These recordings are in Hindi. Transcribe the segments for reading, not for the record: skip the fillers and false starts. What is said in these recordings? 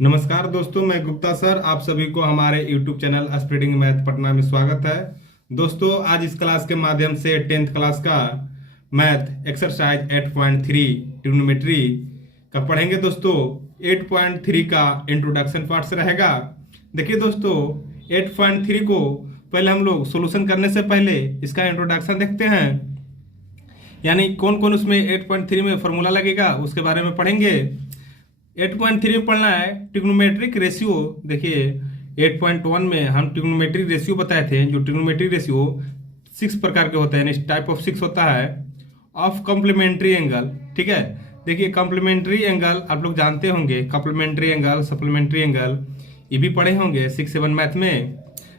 नमस्कार दोस्तों, मैं गुप्ता सर आप सभी को हमारे YouTube channel spreading math Patna में स्वागत है। दोस्तों, आज इस क्लास के माध्यम से 10th क्लास का मैथ एक्सरसाइज 8.3 ट्रिग्नोमेट्री का पढ़ेंगे। दोस्तों 8.3 का इंट्रोडक्शन पार्ट से रहेगा। देखिए दोस्तों, 8.3 को पहले हम लोग सोल्यूशन करने से पहले इसका इंट्रोडक्शन देखते हैं, यानी कौन कौन उसमें 8.3 में फॉर्मूला लगेगा उसके बारे में पढ़ेंगे। 8.3 में पढ़ना है ट्रिग्नोमेट्रिक रेशियो। देखिए 8.1 में हम ट्रिग्नोमेट्रिक रेशियो बताए थे। जो ट्रिग्नोमेट्रिक रेशियो 6 प्रकार के होते हैं, टाइप ऑफ 6 होता है ऑफ कॉम्प्लीमेंट्री एंगल। ठीक है, देखिए कॉम्प्लीमेंट्री एंगल आप लोग जानते होंगे, कॉम्प्लीमेंट्री एंगल, सप्लीमेंट्री एंगल, ये भी पढ़े होंगे 6-7 मैथ में।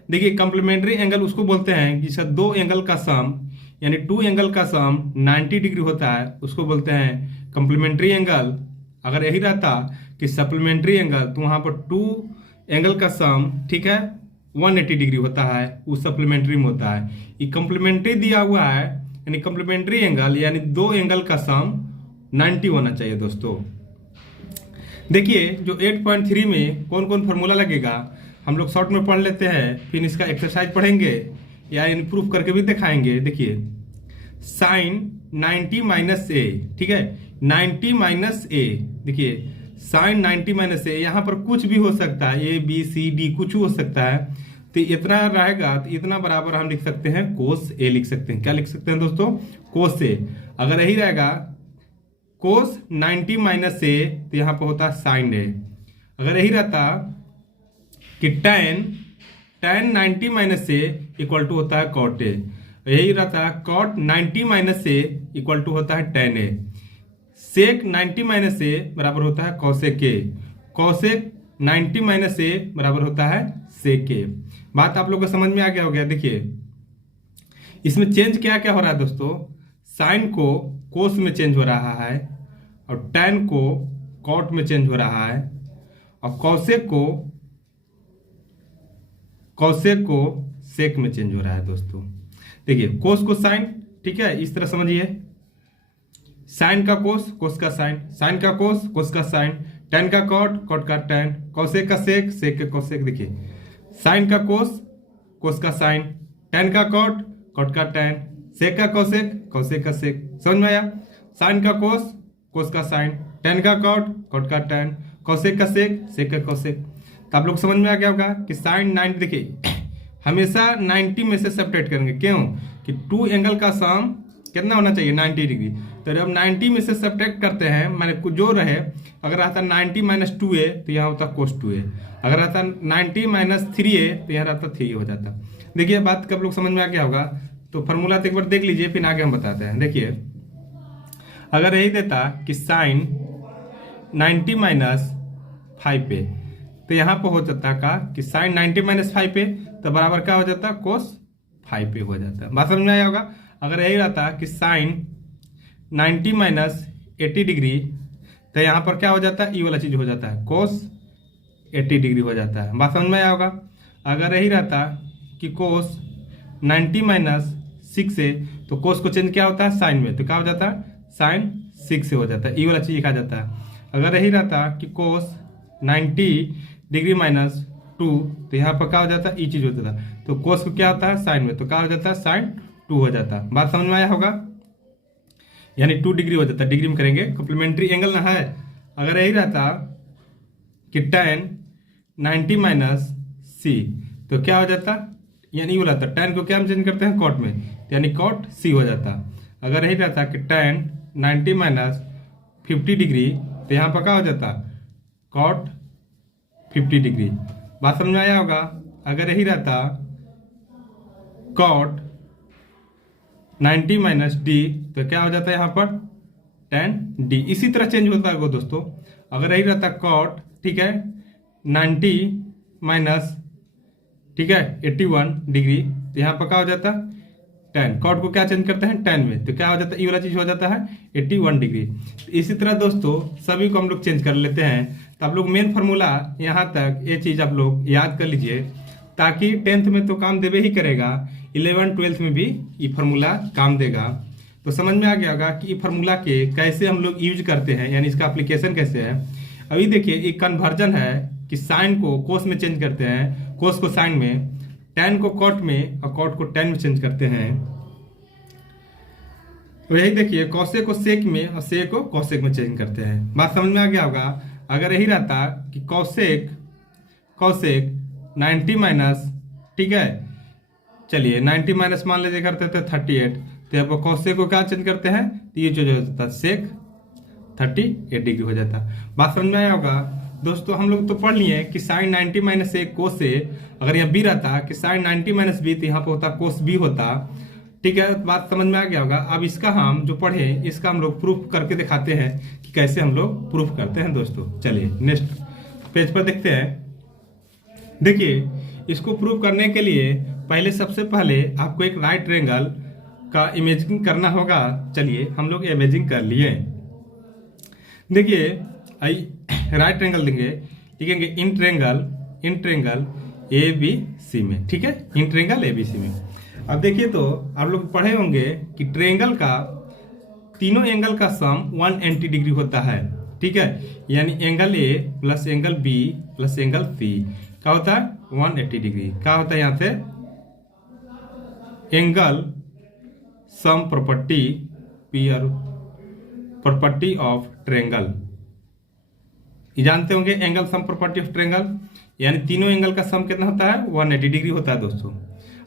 देखिए कॉम्प्लीमेंट्री एंगल उसको बोलते हैं जिसका दो एंगल का सम, यानी 2 एंगल का सम 90 डिग्री होता है, उसको बोलते हैं कॉम्प्लीमेंट्री एंगल। अगर यही रहता कि सप्लीमेंट्री एंगल, तो वहां पर 2 एंगल का सम, ठीक है, 180 डिग्री होता है, वो सप्लीमेंट्री में होता है। ये कॉम्प्लीमेंट्री दिया हुआ है, यानी कॉम्प्लीमेंट्री एंगल यानी 2 एंगल का सम 90 होना चाहिए। दोस्तों देखिए जो 8.3 में कौन कौन फॉर्मूला लगेगा हम लोग शॉर्ट में पढ़ लेते हैं, फिर इसका एक्सरसाइज पढ़ेंगे या यानी प्रूफ करके भी दिखाएंगे। देखिए साइन 90 माइनस ए, ठीक है, 90 माइनस ए, देखिए साइन 90 माइनस ए, यहाँ पर कुछ भी हो सकता है, ए बी सी डी कुछ हो सकता है, तो इतना रहेगा, तो इतना बराबर हम लिख सकते हैं कोस ए लिख सकते हैं। क्या लिख सकते हैं दोस्तों? कोस ए। अगर यही रहेगा कोस 90 माइनस ए, तो यहाँ पर होता है साइन ए। अगर यही रहता कि tan 90 minus A equal to होता है कॉट ए, यही रहता है cot 90 minus A equal to होता है tan ए। सेक 90 माइनस ए बराबर होता है कौसेक ए, कौसेक 90 माइनस ए बराबर होता है सेक ए। बात आप लोग को समझ में आ गया हो गया। देखिए इसमें चेंज क्या क्या हो रहा है दोस्तों, साइन को कोस में चेंज हो रहा है, और tan को कॉट में चेंज हो रहा है, और कौसेक को सेक में चेंज हो रहा है। दोस्तों देखिए कोस को साइन, ठीक है, इस तरह समझिए, साइन का कोस, कोस का साइन, साइन का कोस, कोस का साइन, tan का कॉट, कॉट का tan, कौसेक का सेक, सेक का कौसेक। देखिए साइन का कोस, कोस का साइन, tan का कॉट, कॉट का tan, सेक का कौसेक, कौसेक का सेक। समझ में आया? साइन का कोस, कोस का साइन, tan का कॉट, कॉट का tan, कौसेक का सेक, सेक का कौसेक। तो आप लोग समझ में आ गया होगा कि साइन 90, देखिए हमेशा 90 में से सेपरेट करेंगे। क्यों? कि 2 एंगल का सम कितना होना चाहिए? 90 डिग्री। तो जब 90 में से सब्ट्रैक्ट करते हैं, माने जो रहे, अगर आता 90 माइनस 2a तो यहाँ होता कोस 2a, अगर आता 90 माइनस 3a तो यहाँ रहता 3 हो जाता। देखिए बात कब लोग समझ में आ गया होगा। तो फॉर्मूला तो एक बार देख लीजिए, फिर आगे हम बताते हैं। देखिए अगर यही देता कि साइन 90 माइनस 5a, तो यहाँ पर हो जाता का कि साइन 90 माइनस 5a तो बराबर क्या हो जाता? कोस 5a हो जाता है। बात समझ में आया होगा। अगर यही रहता कि साइन 90 माइनस 80 डिग्री, तो यहाँ पर क्या हो जाता है? ये वाला चीज हो जाता है कोस 80 डिग्री हो जाता है। बात समझ में आया होगा। अगर यही रहता कि कोस 90 माइनस 6a, तो कोस को चेंज क्या होता है? साइन में, तो क्या हो जाता है? साइन 6 से हो जाता है, ये वाला चीज लिखा जाता है। अगर यही रहता कि कोस 90 डिग्री माइनस 2, तो यहाँ पर क्या हो जाता है? ये चीज हो जाता है। तो कोस को क्या होता है? साइन में, तो क्या हो जाता है? साइन 2 हो जाता है। बात समझ में आया होगा, यानी 2 डिग्री हो जाता है। डिग्री में करेंगे, कॉम्प्लीमेंट्री एंगल ना है। अगर यही रहता कि tan 90 माइनस सी, तो क्या हो जाता? यानी ये बोला था tan को क्या हम चेंज करते हैं? कॉट में, यानी कॉट सी हो जाता। अगर यही रहता कि tan 90 माइनस 50 डिग्री, तो यहाँ पर क्या हो जाता? Cot 50 degree. बात समझ में आया होगा। अगर यही रहता कॉट 90 माइनस डी, तो क्या हो जाता है यहाँ पर? tan D. इसी तरह चेंज होता है दोस्तों। अगर यही रहता कॉट, ठीक है, 90 माइनस, ठीक है, 81 डिग्री, तो यहाँ पर क्या हो जाता? tan। कॉट को क्या चेंज करते हैं? tan में, तो क्या हो जाता है? ये वाला चीज हो जाता है 81 डिग्री। इसी तरह दोस्तों सभी को हम लोग चेंज कर लेते हैं। तो आप लोग मेन फार्मूला यहाँ तक ये चीज आप लोग याद कर लीजिए, ताकि 10th में तो काम देवे ही करेगा, 11 12th में भी ये फार्मूला काम देगा। तो समझ में आ गया होगा कि ये फार्मूला के कैसे हम लोग यूज करते हैं, यानी इसका एप्लीकेशन कैसे है। अभी देखिए एक कन्वर्जन है कि साइन को कोस में चेंज करते हैं, कोस को साइन में, टेन को कॉट में और कॉट को टेन में चेंज करते हैं। तो यही देखिए कौशेक को सेक में और सेक को कौशेक में चेंज करते हैं। बात समझ में आ गया होगा। अगर यही रहता कि कौशेक 90 माइनस, ठीक है, चलिए 90 माइनस मान लीजिए करते थे 38, तो अब कौशेक को क्या चेंज करते हैं, तो ये जो जाता सेक 38 डिग्री हो जाता। बात समझ में आया होगा। दोस्तों हम लोग तो पढ़ लिए कि साइन 90 माइनस ए कोस से, अगर यहाँ बी रहता कि साइन 90 माइनस बी, तो यहाँ पे होता कोस बी होता। ठीक है, बात समझ में आ गया होगा। अब इसका हम जो पढ़े इसका हम लोग प्रूफ करके दिखाते हैं कि कैसे हम लोग प्रूफ करते हैं। दोस्तों चलिए नेक्स्ट पेज पर देखते हैं। देखिए इसको प्रूफ करने के लिए पहले सबसे पहले आपको एक राइट ट्रायंगल का इमेजिंग करना होगा। चलिए हम लोग इमेजिंग कर लिए। देखिए राइट ट्रायंगल देंगे, लिखेंगे in triangle A B C में, ठीक है, in triangle A B C में। अब देखिए तो आप लोग पढ़े होंगे कि ट्रायंगल का तीनों एंगल का सम 180 डिग्री होता है, ठीक है, यानी angle A plus angle B plus angle C क्या होता है 180 डिग्री। क्या होता है यहाँ से angle sum property property of triangle, ये जानते होंगे angle sum property of triangle, यानी तीनों एंगल का सम कितना होता है 180 डिग्री होता है। दोस्तों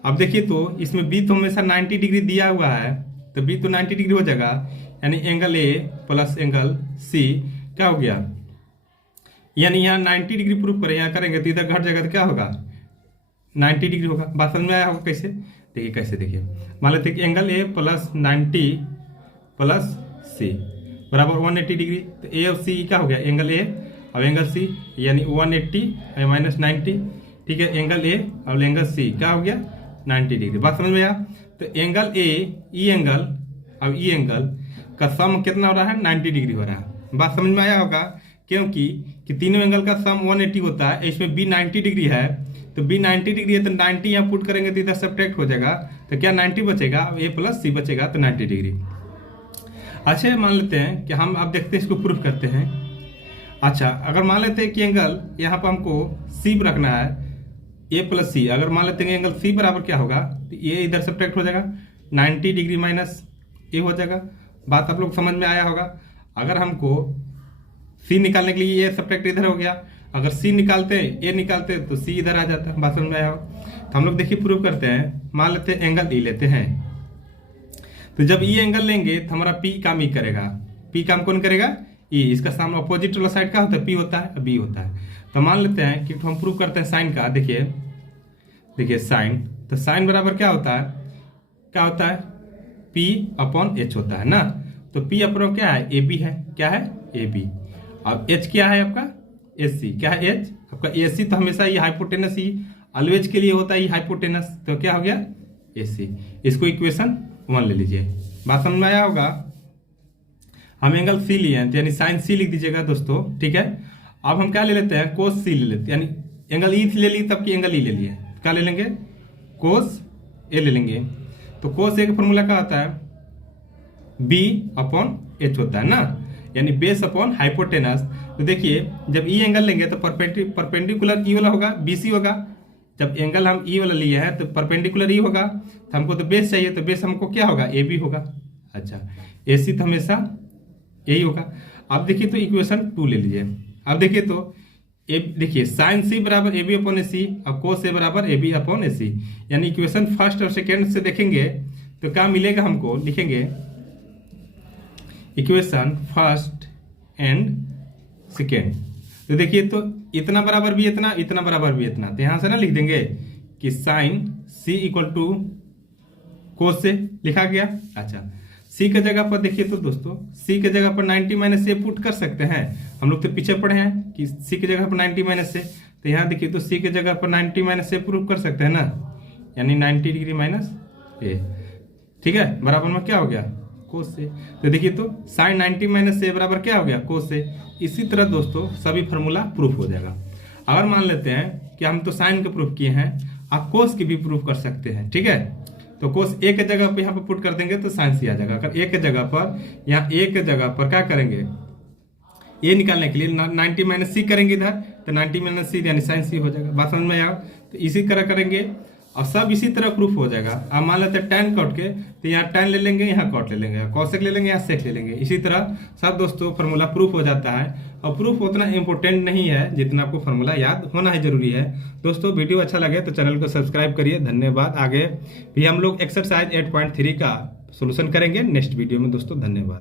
अब देखिए तो इसमें बी तो हमेशा 90 डिग्री दिया हुआ है, तो बी तो 90 डिग्री हो जाएगा, यानी angle A plus angle C क्या हो गया, यानी यहाँ 90 डिग्री प्रूफ करें, यहाँ करेंगे तो इधर घट जाएगा तो क्या होगा 90 डिग्री होगा। बात समझ में आया होगा कैसे, देखिए कैसे, देखिए मान लेते हैं कि एंगल ए प्लस 90 प्लस सी बराबर 180 डिग्री, तो ए और सी क्या हो गया एंगल ए और एंगल सी, यानी 180 माइनस 90, ठीक है, एंगल ए और एंगल सी क्या हो गया 90 डिग्री। बात समझ में आया। तो एंगल ए ई एंगल और ई एंगल का सम कितना हो रहा है 90 डिग्री हो रहा है। बात समझ में आया होगा, क्योंकि कि तीनों एंगल का सम 180 होता है, इसमें बी 90 डिग्री है, तो बी 90 डिग्री है तो 90 यहाँ पुट करेंगे तो इधर सब्ट्रैक्ट हो जाएगा, तो क्या 90 बचेगा, ए प्लस सी बचेगा, तो 90 डिग्री। अच्छा मान लेते हैं कि हम अब देखते हैं इसको प्रूफ करते हैं। अच्छा अगर मान लेते हैं कि एंगल यहाँ पर हमको सी पर रखना है ए प्लस सी, अगर मान लेते हैं एंगल सी बराबर क्या होगा, तो ये इधर सब्ट्रैक्ट हो जाएगा 90 डिग्री माइनस ए हो जाएगा। बात आप लोग समझ में आया होगा। अगर हमको सी निकालने के लिए ये सब्ट्रैक्ट इधर हो गया, अगर सी निकालते ए निकालते तो सी इधर आ जाता है। बात समझ में आया होगा। तो हम लोग देखिए प्रूव करते हैं। मान लेते हैं एंगल ई लेते हैं, तो जब ई एंगल लेंगे तो हमारा पी काम ई करेगा, पी काम कौन करेगा ई, इसका सामने अपोजिट वाला साइड का होता है पी होता है, बी होता है। तो मान लेते हैं कि हम प्रूव करते हैं साइन का। देखिए साइन, तो साइन बराबर क्या होता है पी अपॉन एच होता है ना, तो पी अपॉन क्या है ए बी है, क्या है ए बी। अब एच क्या है आपका एस सी, क्या है एच आपका ए सी, तो हमेशा ये हाइपोटेनस ही ऑलवेज के लिए होता है ये हाइपोटेनस, तो क्या हो गया ए सी। इसको इक्वेशन 1 ले लीजिए। बात समझ में आया होगा। हम एंगल सी लिए हैं, तो यानी साइन सी लिख दीजिएगा दोस्तों, ठीक है। अब हम क्या ले लेते हैं कोस सी ले लेते हैं, यानी एंगल ई ले ली तब की एंगल ई ले लिए, क्या ले लेंगे कोस ए ले लेंगे। तो कोस ए का फॉर्मूला क्या होता है बी अपॉन एच होता है ना, यानी बेस अपॉन हाइपोटेनस। तो देखिए जब ई एंगल लेंगे तो परपेंडिकुलर ई वाला होगा बी सी होगा, जब एंगल हम ई वाला लिए हैं तो परपेंडिकुलर ई होगा, तो हमको तो बेस चाहिए, तो बेस हमको क्या होगा ए बी होगा। अच्छा ए सी तो हमेशा यही होगा। अब देखिए तो इक्वेशन 2 ले लीजिए। अब देखिए तो देखिए साइन सी बराबर ए बी अपॉन ए सी और कोस ए बराबर ए बी अपॉन ए सी, यानी इक्वेशन फर्स्ट और सेकेंड से देखेंगे तो क्या मिलेगा हमको, लिखेंगे इक्वेशन फर्स्ट एंड सेकेंड। तो देखिए तो इतना बराबर भी इतना, इतना बराबर भी इतना, तो यहां से ना लिख देंगे कि साइन सी इक्वल टू कोस से लिखा गया। अच्छा सी के जगह पर देखिए तो दोस्तों सी के जगह पर 90 माइनस से पुट कर सकते हैं, हम लोग तो पीछे पढ़े हैं कि सी के जगह पर 90 माइनस से, तो यहाँ देखिए तो सी के जगह पर 90 माइनस से प्रूव कर सकते हैं ना, यानी 90 डिग्री माइनस ए, ठीक है, बराबर में क्या हो गया कोस से। तो देखिए तो साइन 90 माइनस से बराबर क्या हो गया कोस से। इसी तरह दोस्तों सभी फार्मूला प्रूफ हो जाएगा। अगर मान लेते हैं कि हम तो साइन का प्रूफ किए हैं, आप कोस की भी प्रूफ कर सकते हैं, ठीक है। तो कोस ए के जगह पे यहाँ पे पुट कर देंगे तो साइन सी आ जाएगा। अगर ए के जगह पर यहाँ ए के जगह पर क्या करेंगे ये निकालने के लिए 90 माइनस सी करेंगे इधर, तो 90 माइनस सी यानी साइन सी हो जाएगा। बात समझ में आया? तो इसी तरह करेंगे और सब इसी तरह प्रूफ हो जाएगा। अब मान लेते हैं tan कॉट के, तो यहाँ tan ले लेंगे, यहाँ कॉट ले लेंगे, कॉसेक ले लेंगे, यहाँ सेक ले लेंगे। इसी तरह सब दोस्तों फार्मूला प्रूफ हो जाता है। और प्रूफ उतना इंपॉर्टेंट नहीं है जितना आपको फार्मूला याद होना है जरूरी है। दोस्तों वीडियो अच्छा लगे तो चैनल को सब्सक्राइब करिए। धन्यवाद। आगे भी हम लोग एक्सरसाइज 8.3 का सोल्यूशन करेंगे नेक्स्ट वीडियो में। दोस्तों धन्यवाद।